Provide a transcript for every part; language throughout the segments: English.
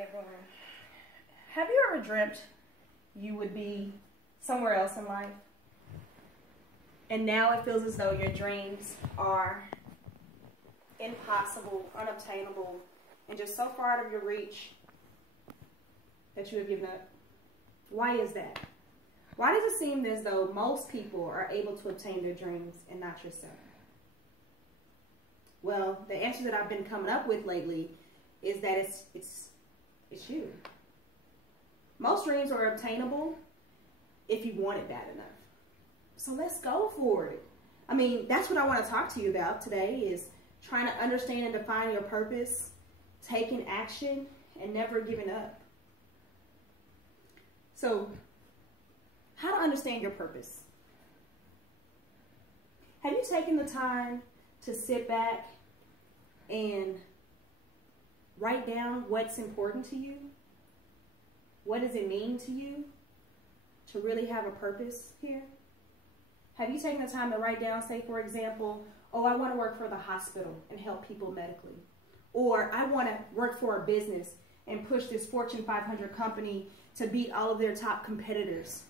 Hi everyone. Have you ever dreamt you would be somewhere else in life? And now it feels as though your dreams are impossible, unobtainable, and just so far out of your reach that you have given up. Why is that? Why does it seem as though most people are able to obtain their dreams and not yourself? Well, the answer that I've been coming up with lately is that it's you. Most dreams are obtainable if you want it bad enough. So let's go for it. I mean, that's what I want to talk to you about today, is trying to understand and define your purpose, taking action, and never giving up. So, how to understand your purpose? Have you taken the time to sit back and write down what's important to you? What does it mean to you to really have a purpose here? Have you taken the time to write down, say, for example, oh, I want to work for the hospital and help people medically. Or I want to work for a business and push this Fortune 500 company to beat all of their top competitors.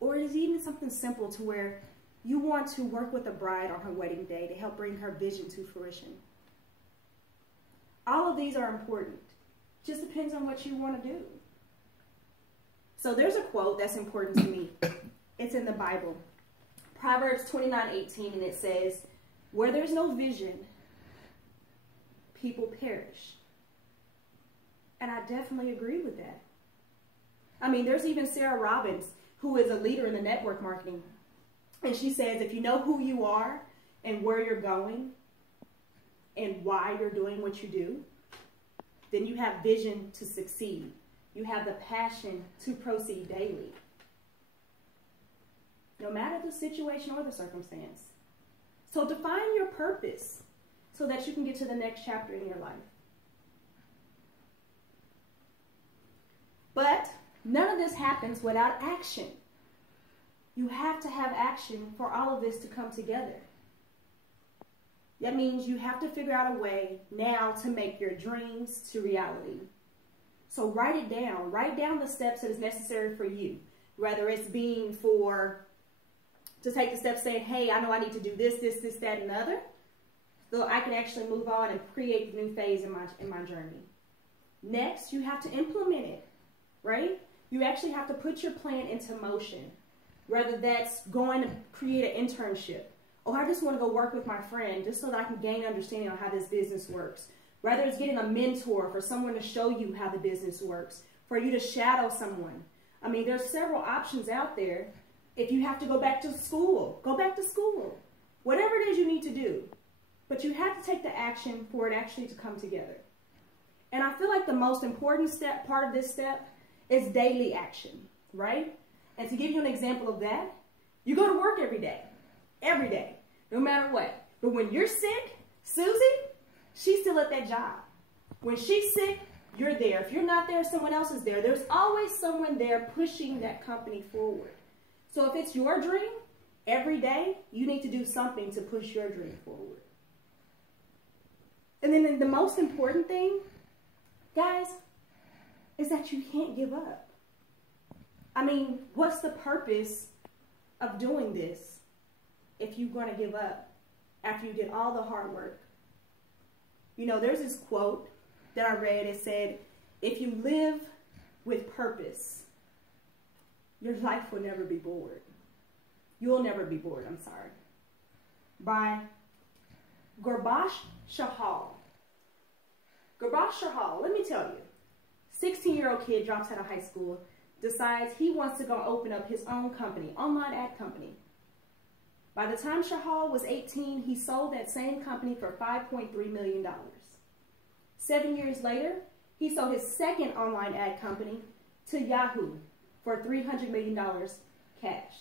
Or is it even something simple to where you want to work with a bride on her wedding day to help bring her vision to fruition? All of these are important. Just depends on what you want to do. So there's a quote that's important to me. It's in the Bible. Proverbs 29:18, and it says, where there's no vision, people perish. And I definitely agree with that. I mean, there's even Sarah Robbins, who is a leader in the network marketing. And she says, if you know who you are and where you're going and why you're doing what you do, then you have vision to succeed. You have the passion to proceed daily, no matter the situation or the circumstance. So define your purpose so that you can get to the next chapter in your life. But none of this happens without action. You have to have action for all of this to come together. That means you have to figure out a way now to make your dreams to reality. So write it down. Write down the steps that is necessary for you. Whether it's being to take the steps saying, hey, I know I need to do this, that, and other, so I can actually move on and create the new phase in my journey. Next, you have to implement it, right? You actually have to put your plan into motion. Whether that's going to create an internship, or I just want to go work with my friend just so that I can gain understanding on how this business works. Whether it's getting a mentor for someone to show you how the business works, for you to shadow someone. I mean, there's several options out there. If you have to go back to school, go back to school. Whatever it is you need to do. But you have to take the action for it actually to come together. And I feel like the most important part of this step is daily action, right? And to give you an example of that, you go to work every day, no matter what. But when you're sick, Susie, she's still at that job. When she's sick, you're there. If you're not there, someone else is there. There's always someone there pushing that company forward. So if it's your dream, every day, you need to do something to push your dream forward. And then the most important thing, guys, is that you can't give up. I mean, what's the purpose of doing this if you're going to give up after you did all the hard work? You know, there's this quote that I read. It said, if you live with purpose, your life will never be bored. You'll never be bored, I'm sorry. By Gurbash Shahal. Gurbash Shahal, let me tell you, 16-year-old kid drops out of high school, decides he wants to go open up his own company, online ad company. By the time Shahal was 18, he sold that same company for $5.3 million. 7 years later, he sold his second online ad company to Yahoo for $300 million cash.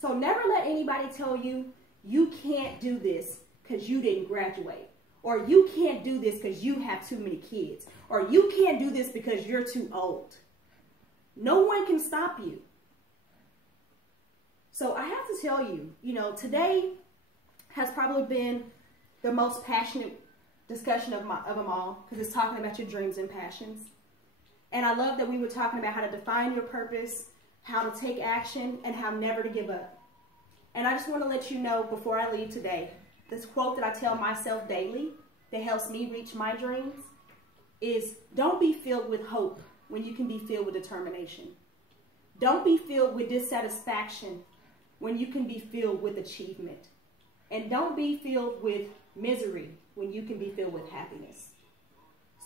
So never let anybody tell you, you can't do this because you didn't graduate. Or you can't do this because you have too many kids. Or you can't do this because you're too old. No one can stop you. So I have to tell you, you know, today has probably been the most passionate discussion of them all because it's talking about your dreams and passions. And I love that we were talking about how to define your purpose, how to take action, and how never to give up. And I just want to let you know before I leave today, this quote that I tell myself daily that helps me reach my dreams is, don't be filled with hope when you can be filled with determination. Don't be filled with dissatisfaction when you can be filled with achievement. And don't be filled with misery when you can be filled with happiness.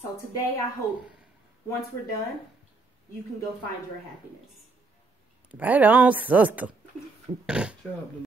So today, I hope, once we're done, you can go find your happiness. Right on, sister.